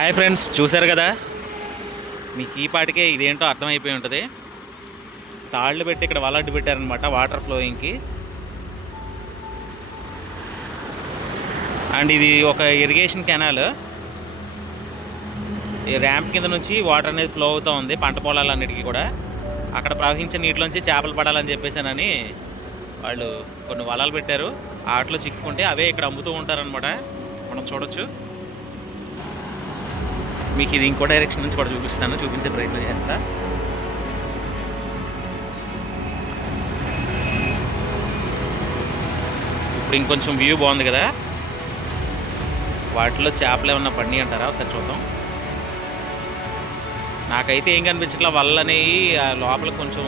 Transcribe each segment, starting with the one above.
Hi friends చూశారు కదా? మీకు ఈ పాటికే ఇదేంటో అర్థమైపోయి ఉంటుంది. తాళ్ళు పెట్టి ఇక్కడ వలడ్డు పెట్టారనమాట వాటర్ ఫ్లోయింగ్కి. అండ్ ఇది ఒక ఇరిగేషన్ కెనాల్. ఈ ర్యాంప్ కింద నుంచి వాటర్ అనేది ఫ్లో అవుతూ ఉంది పంట పొలాలన్నిటికీ కూడా. అక్కడ ప్రవహించే నీటిలోంచి చేపలు పడాలని చెప్పేసానని వాళ్ళు కొన్ని వలలు పెట్టారు. ఆటలో చిక్కుకుంటే అవే ఇక్కడ అమ్ముతూ ఉంటారనమాట మనం చూడొచ్చు. మీకు ఇది ఇంకో డైరెక్షన్ నుంచి కూడా చూపిస్తాను. చూపించే ప్రయత్నం చేస్తా. ఇప్పుడు ఇంకొంచెం వ్యూ బాగుంది కదా. వాటిలో చేపలు ఏమన్నా పండి అంటారా? ఒకసారి చూద్దాం. నాకైతే ఏం కనిపించట్లా వల్ల అనేవి ఆ లోపల కొంచెం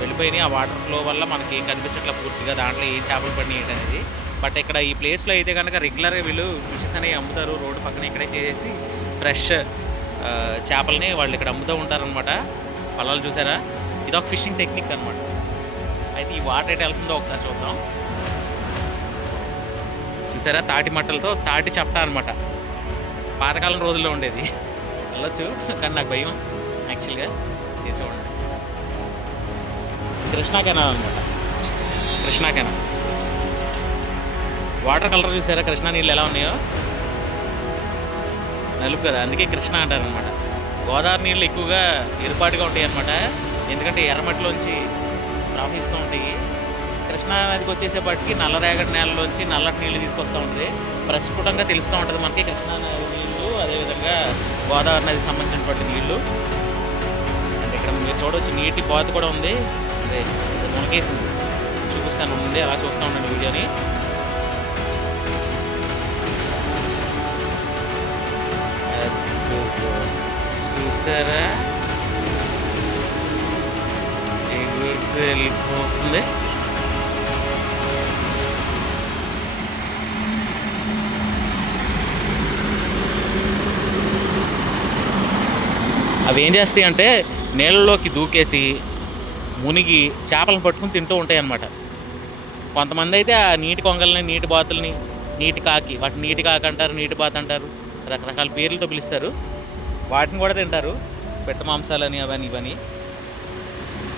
వెళ్ళిపోయినాయి. ఆ వాటర్ ఫ్లో వల్ల మనకి ఏం కనిపించట్లా పూర్తిగా దాంట్లో ఏం చేపలు పడినాయి అనేది. బట్ ఇక్కడ ఈ ప్లేస్లో అయితే కనుక రెగ్యులర్గా వీళ్ళు ఫిషెస్ అనేవి అమ్ముతారు. రోడ్డు పక్కన ఇక్కడే చేసి ఫ్రెష్ చేపల్ని వాళ్ళు ఇక్కడ అమ్ముతూ ఉంటారనమాట పొలాలు చూసారా? ఇది ఒక ఫిషింగ్ టెక్నిక్ అనమాట అయితే ఈ వాటర్ ఎట్ వెళ్తుందో ఒకసారి చూద్దాం. చూసారా? తాటి మట్టలతో తాటి చప్ట అనమాట పాతకాలం రోజుల్లో ఉండేది. వెళ్ళొచ్చు కానీ నాకు భయం. యాక్చువల్గా ఇది చూడండి. కృష్ణా కెనాల్ అనమాట కృష్ణా కెనాల్. వాటర్ కలర్ చూసారా కృష్ణా నీళ్ళు ఎలా ఉన్నాయో? నలుపు కదా అందుకే కృష్ణ అంటారు అనమాట గోదావరి నీళ్ళు ఎక్కువగా ఎరుపాటుగా ఉంటాయి అనమాట ఎందుకంటే ఎర్రమట్టిలోంచి ప్రవహిస్తూ ఉంటాయి. కృష్ణా నదికి వచ్చేసేపటికి నల్లరేగడి నేలలోంచి నల్లటి నీళ్ళు తీసుకొస్తూ ఉంటుంది. ప్రస్ఫుటంగా తెలుస్తూ ఉంటుంది మనకి కృష్ణా నది నీళ్ళు అదేవిధంగా గోదావరి నదికి సంబంధించినటువంటి నీళ్ళు. అంటే ఇక్కడ మీరు చూడవచ్చు నీటి బాత్ కూడా ఉంది. అదే మునకేసింది చూపిస్తాను ముందే అలా చూస్తూ ఉండండి వీడియోని. చూసారా ఎగురుతూ వెళ్ళిపోతుంది. అవి ఏం చేస్తాయి అంటే నీళ్ళలోకి దూకేసి మునిగి చేపలను పట్టుకుని తింటూ ఉంటాయి అన్నమాట కొంతమంది అయితే ఆ నీటి కొంగల్ని నీటి బాతుల్ని నీటి కాకి వాటిని నీటి కాకి అంటారు నీటి బాత్ అంటారు రకరకాల పేర్లతో పిలుస్తారు. వాటిని కూడా తింటారు. పెట్ట మాంసాలని అవని ఇవని.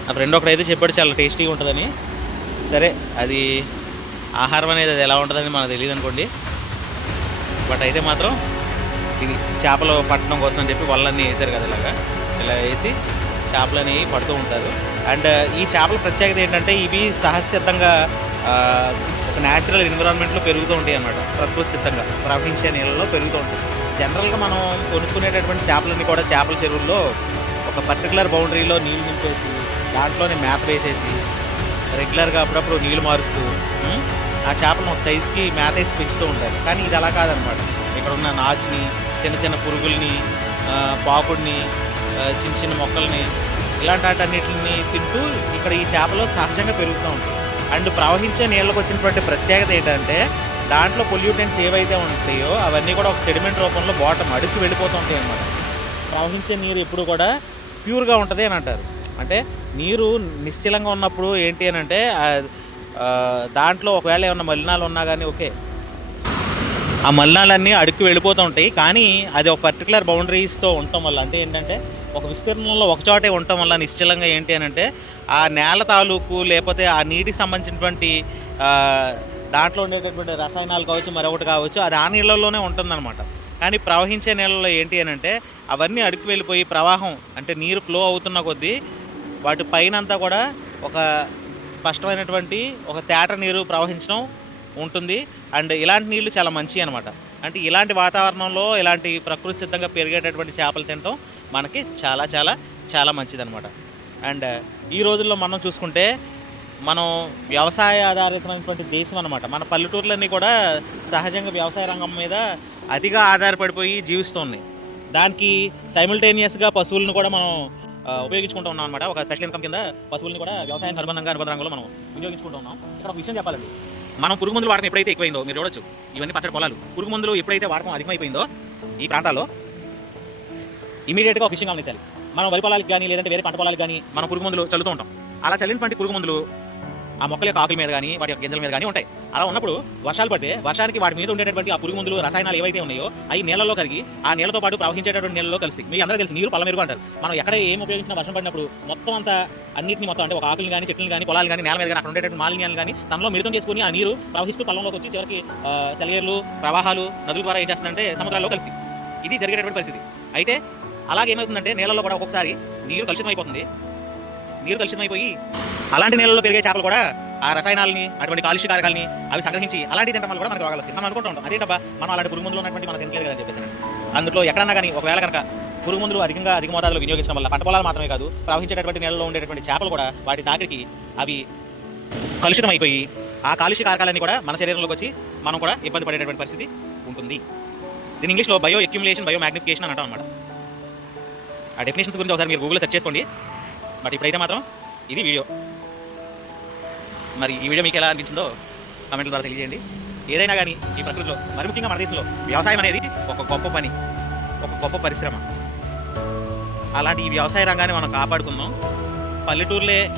నా ఫ్రెండ్ ఒకడైతే చెప్పాడు చాలా టేస్టీగా ఉంటుందని. సరే అది ఆహారం అనేది అది ఎలా ఉంటుందని మనకు తెలియదు అనుకోండి. బట్ అయితే మాత్రం ఇది చేపలు పట్టడం కోసం అని చెప్పి వాళ్ళన్నీ వేసారు కదా ఇలాగా. ఇలా వేసి చేపలని పడుతూ ఉంటారు. అండ్ ఈ చేపల ప్రత్యేకత ఏంటంటే ఇవి సహజసిద్ధంగా న్యాచురల్ ఎన్విరాన్మెంట్లో పెరుగుతూ ఉంటాయి అన్నమాట. ప్రకృతి సిద్ధంగా ప్రవహించే నీళ్ళలో పెరుగుతూ ఉంటాయి. జనరల్గా మనం కొనుక్కునేటటువంటి చేపలన్నీ కూడా చేపల చెరువుల్లో ఒక పర్టికులర్ బౌండరీలో నీళ్ళు నింపేసి దాంట్లోనే మేత వేసేసి రెగ్యులర్గా అప్పుడప్పుడు నీళ్ళు మారుస్తూ ఆ చేపలను ఒక సైజుకి మేత వేసి పెంచుతూ ఉంటారు కానీ ఇది అలా కాదనమాట ఇక్కడ ఉన్న నాచుని చిన్న చిన్న పురుగుల్ని పాపుడిని పాకుడిని చిన్న చిన్న మొక్కల్ని ఇలాంటి వాటన్నిటిని తింటూ ఇక్కడ ఈ చేపలు సహజంగా పెరుగుతూ ఉంటాయి. అండ్ ప్రవహించే నీళ్ళకి వచ్చినటువంటి ప్రత్యేకత ఏంటంటే దాంట్లో పొల్యూటెంట్స్ ఏవైతే ఉంటాయో అవన్నీ కూడా ఒక సెడిమెంట్ రూపంలో బాటం అడుగు వెళ్ళిపోతుంటాయి అన్నమాట. ప్రవహించే నీరు ఎప్పుడు కూడా ప్యూర్గా ఉంటుంది అని అంటారు. అంటే నీరు నిశ్చలంగా ఉన్నప్పుడు ఏంటి అని అంటే దాంట్లో ఒకవేళ ఏమైనా మలినాలు ఉన్నా కానీ ఓకే ఆ మలినాలన్నీ అడుక్కు వెళ్ళిపోతూ ఉంటాయి. కానీ అది ఒక పర్టికులర్ బౌండరీస్తో ఉండటం వల్ల అంటే ఏంటంటే ఒక విస్తీర్ణంలో ఒకచోటే ఉండటం వల్ల నిశ్చలంగా ఏంటి అని అంటే ఆ నేల తాలూకు లేకపోతే ఆ నీటికి సంబంధించినటువంటి దాంట్లో ఉండేటటువంటి రసాయనాలు కావచ్చు మరొకటి కావచ్చు అది ఆ నీళ్ళలోనే ఉంటుందన్నమాట. కానీ ప్రవహించే నీళ్ళలో ఏంటి అని అంటే అవన్నీ అడుగు వెళ్ళిపోయి ప్రవాహం అంటే నీరు ఫ్లో అవుతున్న కొద్దీ వాటి పైన అంతా కూడా ఒక స్పష్టమైనటువంటి ఒక తేట నీరు ప్రవహించడం ఉంటుంది. అండ్ ఇలాంటి నీళ్ళు చాలా మంచి అనమాట అంటే ఇలాంటి వాతావరణంలో ఇలాంటి ప్రకృతి సిద్ధంగా పెరిగేటటువంటి చేపలు తినటం మనకి చాలా చాలా చాలా మంచిదనమాట అండ్ ఈ రోజుల్లో మనం చూసుకుంటే మనం వ్యవసాయ ఆధారితమైనటువంటి దేశం అనమాట మన పల్లెటూర్లన్నీ కూడా సహజంగా వ్యవసాయ రంగం మీద అతిగా ఆధారపడిపోయి జీవిస్తున్నాయి దానికి సైమిల్టేనియస్గా పశువులను కూడా మనం ఉపయోగించుకుంటూ ఉన్నాం అనమాట ఒక స్పెషల్ ఇన్కమ్ కింద పశువులను కూడా వ్యవసాయానికి అనుబంధంగా అనుబంధ రంగంలో మనం వినియోగించుకుంటూ ఉన్నాం. ఇక్కడ ఒక విషయం చెప్పాలండి. మనం పురుగు మందులు వాడకం ఎప్పుడైతే ఎక్కువైందో మీరు చూడొచ్చు. ఇవన్నీ పచ్చడి పొలాలు. పురుగు మందులు ఎప్పుడైతే వాడకం అధికమైపోయిందో ఈ ప్రాంతాల్లో ఇమీడియట్గా ఒక విషయం గమనించాలి. మనం వరి పొలాలకు కానీ లేదంటే వేరే పంట పొలాలకు కానీ మనం పురుగు మందులు చల్లుతూ ఉంటాం. అలా చల్లినటువంటి పురుగు మందులు ఆ మొక్కల యొక్క ఆకుల మీద కానీ వాటి యొక్క గింజల మీద కానీ ఉంటాయి. అలా ఉన్నప్పుడు వర్షాలు పడితే వర్షానికి వాటి మీద ఉండేటటువంటి ఆ పురుగు మందులు రసాయనాలు ఏవైతే ఉన్నాయో అవి నీళ్ళలో కరిగి ఆ నీళ్ళతో పాటు ప్రవహించేటటువంటి నీళ్ళలో కలుస్తాయి. మీకు అందరూ తెలుసు నీరు పలమెరుగు అంటారు. మనం ఎక్కడ ఏం ఉపయోగించిన వర్షం పడినప్పుడు మొత్తం అంతా అన్నింటిని మొత్తం అంటే ఒక ఆకులు కానీ చెట్లు కానీ పొలాలు కానీ నేల మీద కానీ అక్కడ ఉండేటువంటి మాలిన్యాలు కానీ తనలో మిళితం చేసుకుని ఆ నీరు ప్రవహిస్తూ పల్లంలోకి వచ్చి చివరికి సెలయేర్లు ప్రవాహాలు నదుల ద్వారా ఏం చేస్తుందంటే సముద్రాల్లో కలిసి ఇది జరిగేటటువంటి పరిస్థితి. అయితే అలాగే ఏమవుతుందంటే నీళ్ళలో కూడా ఒక్కొక్కసారి నీరు కలుషితం అయిపోతుంది నీరు కలుషితం అయిపోయి అలాంటి నీళ్ళలో పెరిగే చేపలు కూడా ఆ రసాయనాలని అటువంటి కాలుష్య కారకాలని అవి సంగ్రహించి అలాంటి తినడం వల్ల కూడా మనకు రోగాలు వస్తాయి. మనం అనుకుంటూ ఉంటాం అదేంటబ్బా మనం అలాంటి పురుగు మందులు ఉన్నటువంటి మనం తినలేదు కదా చెప్పేసి అందులో ఎక్కడన్నా కానీ ఒకవేళ కనుక పురుగు మందులు అధికంగా అధిక మోతాదులో వినియోగించడం వల్ల పంట పొలాలు మాత్రమే కాదు ప్రవహించేటటువంటి నీళ్ళలో ఉండేటటువంటి చేపలు కూడా వాటి తాకిడికి అవి కలుషితం అయిపోయి ఆ కాలుష్య కారకాలన్నీ కూడా మన శరీరంలోకి వచ్చి మనం కూడా ఇబ్బంది పడేటటువంటి పరిస్థితి ఉంటుంది. దీని ఇంగ్లీష్లో బయో ఎక్యుములేషన్ బయో మ్యాగ్నిఫికేషన్ అని అంటాం అనమాట ఆ డెఫినేషన్స్ గురించి ఒకసారి మీరు గూగుల్లో సెర్చ్ చేసుకోండి. బట్ ఇప్పుడైతే మాత్రం ఇది వీడియో. మరి ఈ వీడియో మీకు ఎలా అనిపించిందో కమెంట్ల ద్వారా తెలియజేయండి. ఏదైనా కానీ ఈ ప్రకృతిలో మరి ముఖ్యంగా మన దేశంలో వ్యవసాయం అనేది ఒక గొప్ప పని ఒక గొప్ప పరిశ్రమ. అలాంటి ఈ వ్యవసాయ రంగాన్ని మనం కాపాడుకుందాం. పల్లెటూర్లే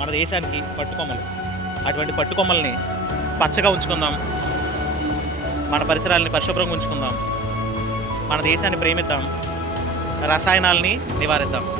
మన దేశానికి పట్టుకొమ్మలు. అటువంటి పట్టుకొమ్మల్ని పచ్చగా ఉంచుకుందాం. మన పరిసరాలని పరిశుభ్రంగా ఉంచుకుందాం. మన దేశాన్ని ప్రేమిద్దాం. రసాయనాల్ని నివారిద్దాం.